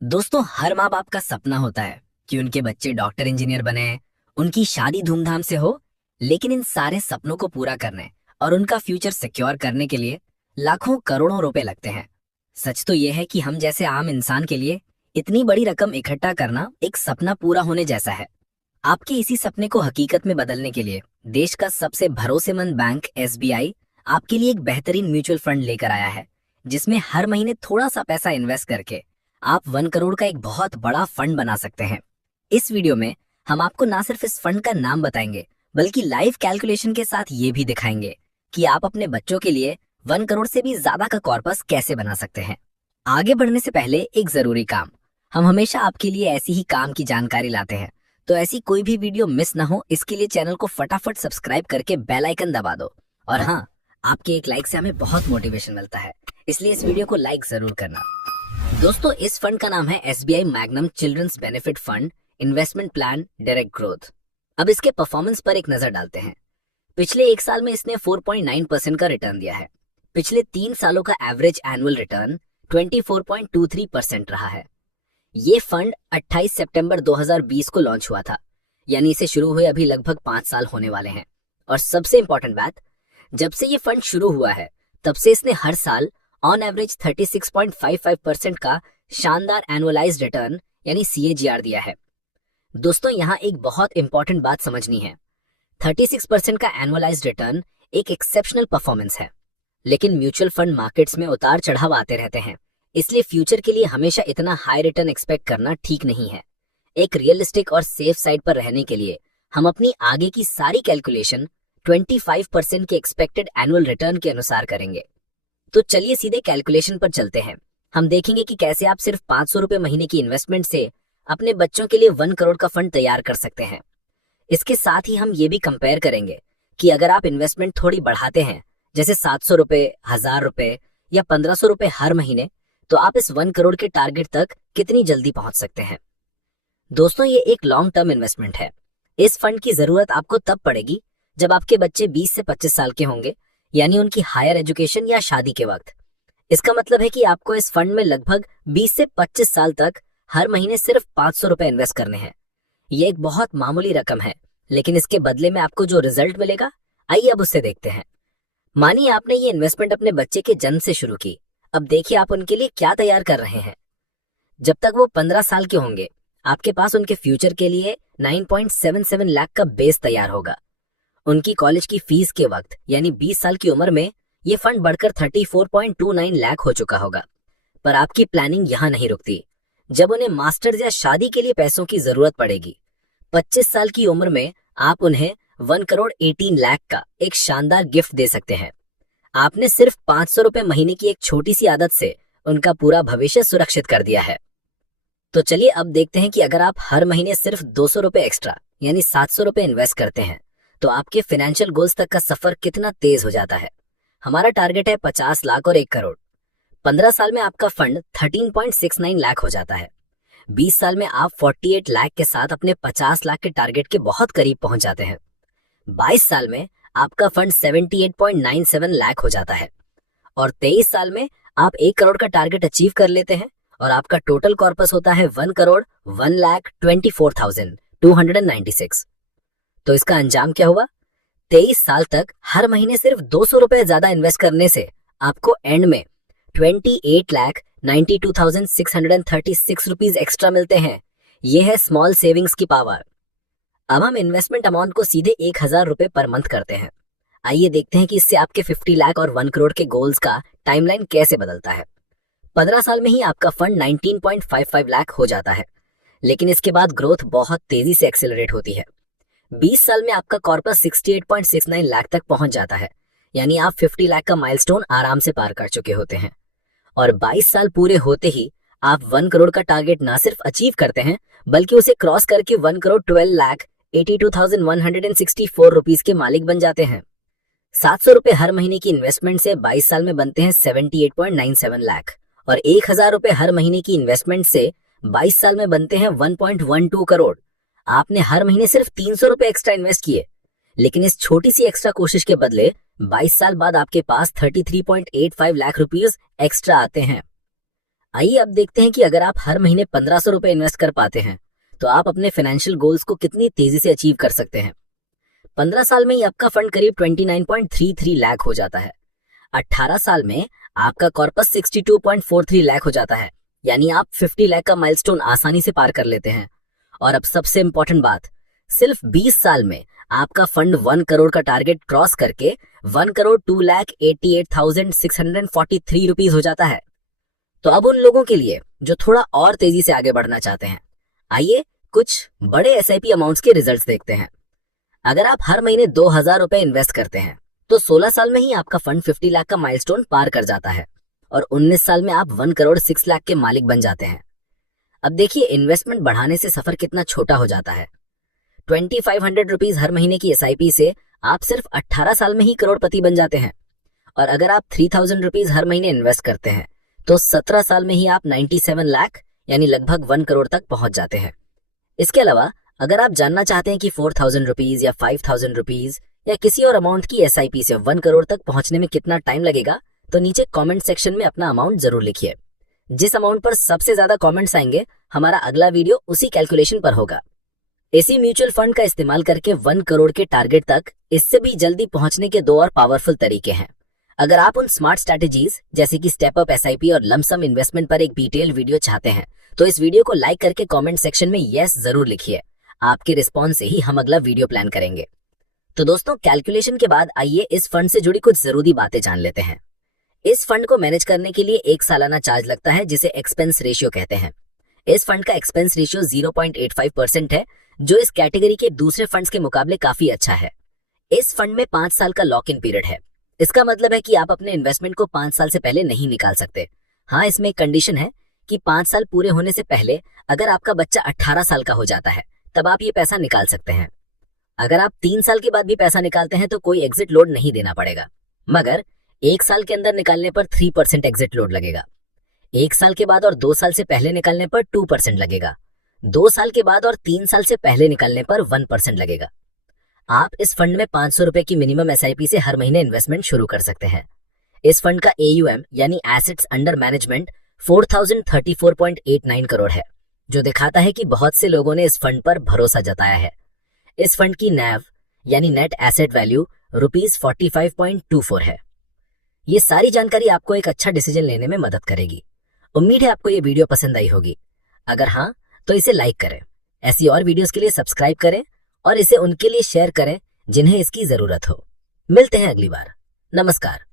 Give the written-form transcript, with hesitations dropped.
दोस्तों, हर माँ बाप का सपना होता है कि उनके बच्चे डॉक्टर इंजीनियर बने, उनकी शादी धूमधाम से हो। लेकिन इन सारे सपनों को पूरा करने और उनका फ्यूचर सिक्योर करने के लिए लाखों करोड़ों रुपए लगते हैं। सच तो यह है कि हम जैसे आम इंसान के लिए इतनी बड़ी रकम इकट्ठा करना एक सपना पूरा होने जैसा है। आपके इसी सपने को हकीकत में बदलने के लिए देश का सबसे भरोसेमंद बैंक एसबीआई आपके लिए एक बेहतरीन म्यूचुअल फंड लेकर आया है, जिसमें हर महीने थोड़ा सा पैसा इन्वेस्ट करके आप 1 करोड़ का एक बहुत बड़ा फंड बना सकते हैं। इस वीडियो में हम आपको ना सिर्फ इस फंड का नाम बताएंगे, बल्कि लाइव कैलकुलेशन के साथ ये भी दिखाएंगे कि आप अपने बच्चों के लिए 1 करोड़ से भी ज्यादा का कॉर्पस कैसे बना सकते हैं। आगे बढ़ने से पहले एक जरूरी काम, हम हमेशा आपके लिए ऐसी ही काम की जानकारी लाते हैं, तो ऐसी कोई भी वीडियो मिस ना हो इसके लिए चैनल को फटाफट सब्सक्राइब करके बेल आइकन दबा दो। और हाँ, आपके एक लाइक से हमें बहुत मोटिवेशन मिलता है, इसलिए इस वीडियो को लाइक जरूर करना। दोस्तों, इस फंड का नाम है SBI Magnum children's benefit fund investment plan direct growth. अब इसके परफॉर्मेंस पर एक नजर डालते हैं। पिछले एक साल में इसने 4.9% का रिटर्न दिया है। पिछले 3 सालों का एवरेज एनुअल रिटर्न 24.23% रहा है। ये फंड 28 सितंबर 2020 को लॉन्च हुआ था, यानी इसे शुरू हुए अभी लगभग 5 साल होने वाले हैं। और सबसे इंपॉर्टेंट बात, जब से ये फंड शुरू हुआ है तब से इसने हर साल ऑन एवरेज 36.55% का शानदार एनुअलाइज्ड रिटर्न यानी सीएजीआर दिया है। दोस्तों, यहाँ एक बहुत इंपॉर्टेंट बात समझनी है। 36% का एनुअलाइज्ड रिटर्न एक एक्सेप्शनल परफॉर्मेंस है, लेकिन म्यूचुअल फंड मार्केट्स में उतार चढ़ाव आते रहते हैं, इसलिए फ्यूचर के लिए हमेशा इतना हाई रिटर्न एक्सपेक्ट करना ठीक नहीं है। एक रियलिस्टिक और सेफ साइड पर रहने के लिए हम अपनी आगे की सारी कैलकुलेशन 25% के एक्सपेक्टेड एनुअल रिटर्न के अनुसार करेंगे। तो चलिए सीधे कैलकुलेशन पर चलते हैं। हम देखेंगे कि कैसे आप सिर्फ 500 रुपए महीने की इन्वेस्टमेंट से अपने बच्चों के लिए 1 करोड़ का फंड तैयार कर सकते हैं। इसके साथ ही हम ये भी कंपेयर करेंगे कि अगर आप इन्वेस्टमेंट थोड़ी बढ़ाते हैं, जैसे 700 रुपए, 1000 रुपए या 1500 रुपए हर महीने, तो आप इस 1 करोड़ के टारगेट तक कितनी जल्दी पहुंच सकते हैं। दोस्तों, ये एक लॉन्ग टर्म इन्वेस्टमेंट है। इस फंड की जरूरत आपको तब पड़ेगी जब आपके बच्चे 20 से 25 साल के होंगे, यानी उनकी हायर एजुकेशन या शादी के वक्त। इसका मतलब है कि आपको इस फंड में लगभग 20 से 25 साल तक हर महीने सिर्फ 500 रुपए इन्वेस्ट करने हैं। ये एक बहुत मामूली रकम है, लेकिन इसके बदले में आपको जो रिजल्ट मिलेगा, आइए अब उससे देखते हैं। मानिए आपने ये इन्वेस्टमेंट अपने बच्चे के जन्म से शुरू की। अब देखिए आप उनके लिए क्या तैयार कर रहे हैं। जब तक वो 15 साल के होंगे, आपके पास उनके फ्यूचर के लिए 9.77 लाख का बेस तैयार होगा। उनकी कॉलेज की फीस के वक्त यानी 20 साल की उम्र में ये फंड बढ़कर 34.29 लाख हो चुका होगा। पर आपकी प्लानिंग यहाँ नहीं रुकती। जब उन्हें मास्टर्स या शादी के लिए पैसों की जरूरत पड़ेगी, 25 साल की उम्र में आप उन्हें 1 करोड़ 18 लाख का एक शानदार गिफ्ट दे सकते हैं। आपने सिर्फ 500 रुपए महीने की एक छोटी सी आदत से उनका पूरा भविष्य सुरक्षित कर दिया है। तो चलिए अब देखते हैं कि अगर आप हर महीने सिर्फ 200 रुपए एक्स्ट्रा यानी 700 रुपए इन्वेस्ट करते हैं, तो आपके फाइनेंशियल गोल्स तक का सफर कितना तेज हो जाता है। हमारा टारगेट है 50 लाख और 1 करोड़। 15 साल में आपका फंड 13.69 लाख हो जाता है। 20 साल में आप 48 लाख के साथ अपने 50 लाख के टारगेट के बहुत करीब पहुंच जाते हैं। 22 साल में आपका फंड 78.97 लाख हो जाता है और 23 साल में आप 1 करोड़ का टारगेट अचीव कर लेते हैं और आपका टोटल कॉर्पस होता है 1 करोड़ 1,24,296। तो इसका अंजाम क्या हुआ? 23 साल तक हर महीने सिर्फ 200 रुपए ज्यादा इन्वेस्ट करने से आपको एंड में 28,92,636 रुपीज एक्स्ट्रा मिलते हैं। यह है स्मॉल सेविंग्स की पावर। अब हम इन्वेस्टमेंट अमाउंट को सीधे 1,000 रुपए पर मंथ करते हैं। आइए देखते हैं कि इससे आपके 50 लाख और 1 करोड़ के गोल्स का टाइमलाइन कैसे बदलता है। 15 साल में ही आपका फंड 19.55 लाख हो जाता है, लेकिन इसके बाद ग्रोथ बहुत तेजी से एक्सेलरेट होती है। 20 साल में आपका कॉर्पस 68.69 लाख तक पहुंच जाता है, यानी आप 50 लाख का माइलस्टोन आराम से पार कर चुके होते हैं। और 22 साल पूरे होते ही आप 1 करोड़ का टारगेट ना सिर्फ अचीव करते हैं, बल्कि उसे क्रॉस करके 1 करोड़ 12,82,164 रुपीज के मालिक बन जाते हैं। 700 रुपए हर महीने की इन्वेस्टमेंट से 22 साल में बनते हैं 78.97 लाख और 1,000 रुपए हर महीने की इन्वेस्टमेंट से 22 साल में बनते हैं 1.12 करोड़। आपने हर महीने सिर्फ 300 रुपए एक्स्ट्रा इन्वेस्ट किए, लेकिन इस छोटी सी एक्स्ट्रा कोशिश के बदले 22 साल बाद आपके पास 33.85 लाख रुपीस एक्स्ट्रा आते हैं। आइए अब देखते हैं कि अगर आप हर महीने 1500 रुपए इन्वेस्ट कर पाते हैं तो आप अपने फाइनेंशियल गोल्स को कितनी तेजी से अचीव कर सकते हैं। 15 साल में ही आपका फंड करीब 29.33 लाख हो जाता है। 18 साल में आपका कॉर्पस 62.43 लाख हो जाता है, यानी आप 50 लाख का माइलस्टोन आसानी से पार कर लेते हैं। और अब सबसे इंपॉर्टेंट बात, सिर्फ 20 साल में आपका फंड 1 करोड़ का टारगेट क्रॉस करके 1,02,88,643 रुपीज हो जाता है। तो अब उन लोगों के लिए जो थोड़ा और तेजी से आगे बढ़ना चाहते हैं, आइए कुछ बड़े एसआईपी अमाउंट्स के रिजल्ट्स देखते हैं। अगर आप हर महीने 2000 रुपए इन्वेस्ट करते हैं तो 16 साल में ही आपका फंड 50 लाख का माइलस्टोन पार कर जाता है और 19 साल में आप 1 करोड़ 6 लाख के मालिक बन जाते हैं। अब देखिए इन्वेस्टमेंट बढ़ाने से सफर कितना छोटा हो जाता है। 2500 रुपीज हर महीने की एसआईपी से आप सिर्फ 18 साल में ही करोड़पति बन जाते हैं। और अगर आप 3000 रुपीज हर महीने इन्वेस्ट करते हैं तो 17 साल में ही आप 97 लाख यानी लगभग 1 करोड़ तक पहुंच जाते हैं। इसके अलावा अगर आप जानना चाहते हैं कि 4000 रुपीज या 5000 रुपीज या किसी और अमाउंट की एसआईपी से 1 करोड़ तक पहुंचने में कितना टाइम लगेगा, तो नीचे कमेंट सेक्शन में अपना अमाउंट जरूर लिखिए। जिस अमाउंट पर सबसे ज्यादा कमेंट्स आएंगे, हमारा अगला वीडियो उसी कैलकुलेशन पर होगा। इसी म्यूचुअल फंड का इस्तेमाल करके 1 करोड़ के टारगेट तक इससे भी जल्दी पहुंचने के 2 और पावरफुल तरीके हैं। अगर आप उन स्मार्ट स्ट्रैटेजीज जैसे कि स्टेप अप एसआईपी और लमसम इन्वेस्टमेंट पर एक डिटेल वीडियो चाहते हैं तो इस वीडियो को लाइक करके कमेंट सेक्शन में यस जरूर लिखिए। आपके रिस्पॉन्स से ही हम अगला वीडियो प्लान करेंगे। तो दोस्तों, कैलकुलेशन के बाद आइए इस फंड से जुड़ी कुछ जरूरी बातें जान लेते हैं। इस फंड को मैनेज करने के लिए एक सालाना चार्ज लगता है जिसे एक्सपेंस रेशियो कहते हैं। इस फंड का एक्सपेंस रेशियो 0.85% है, जो इस कैटेगरी के दूसरे फंड्स के मुकाबले काफी अच्छा है। इस फंड में 5 साल का लॉक इन पीरियड है। इसका मतलब है कि आप अपने इन्वेस्टमेंट को 5 साल से पहले नहीं निकाल सकते। हाँ, इसमें एक कंडीशन है कि 5 साल पूरे होने से पहले अगर आपका बच्चा 18 साल का हो जाता है तब आप ये पैसा निकाल सकते हैं। अगर आप 3 साल के बाद भी पैसा निकालते हैं तो कोई एग्जिट लोड नहीं देना पड़ेगा, मगर 1 साल के अंदर निकालने पर 3% एग्जिट लोड लगेगा। 1 साल के बाद और 2 साल से पहले निकालने पर 2% लगेगा। 2 साल के बाद और 3 साल से पहले निकालने पर 1% लगेगा। आप इस फंड में 500 रुपए की मिनिमम एसआईपी से हर महीने इन्वेस्टमेंट शुरू कर सकते हैं। इस फंड का AUM यानी एसेट्स अंडर मैनेजमेंट 4034.89 करोड़ है, जो दिखाता है कि बहुत से लोगों ने इस फंड पर भरोसा जताया है। इस फंड की NAV यानी नेट एसेट वैल्यू ₹45.24 है। ये सारी जानकारी आपको एक अच्छा डिसीजन लेने में मदद करेगी। उम्मीद है आपको ये वीडियो पसंद आई होगी। अगर हाँ, तो इसे लाइक करें, ऐसी और वीडियोस के लिए सब्सक्राइब करें और इसे उनके लिए शेयर करें जिन्हें इसकी जरूरत हो। मिलते हैं अगली बार। नमस्कार।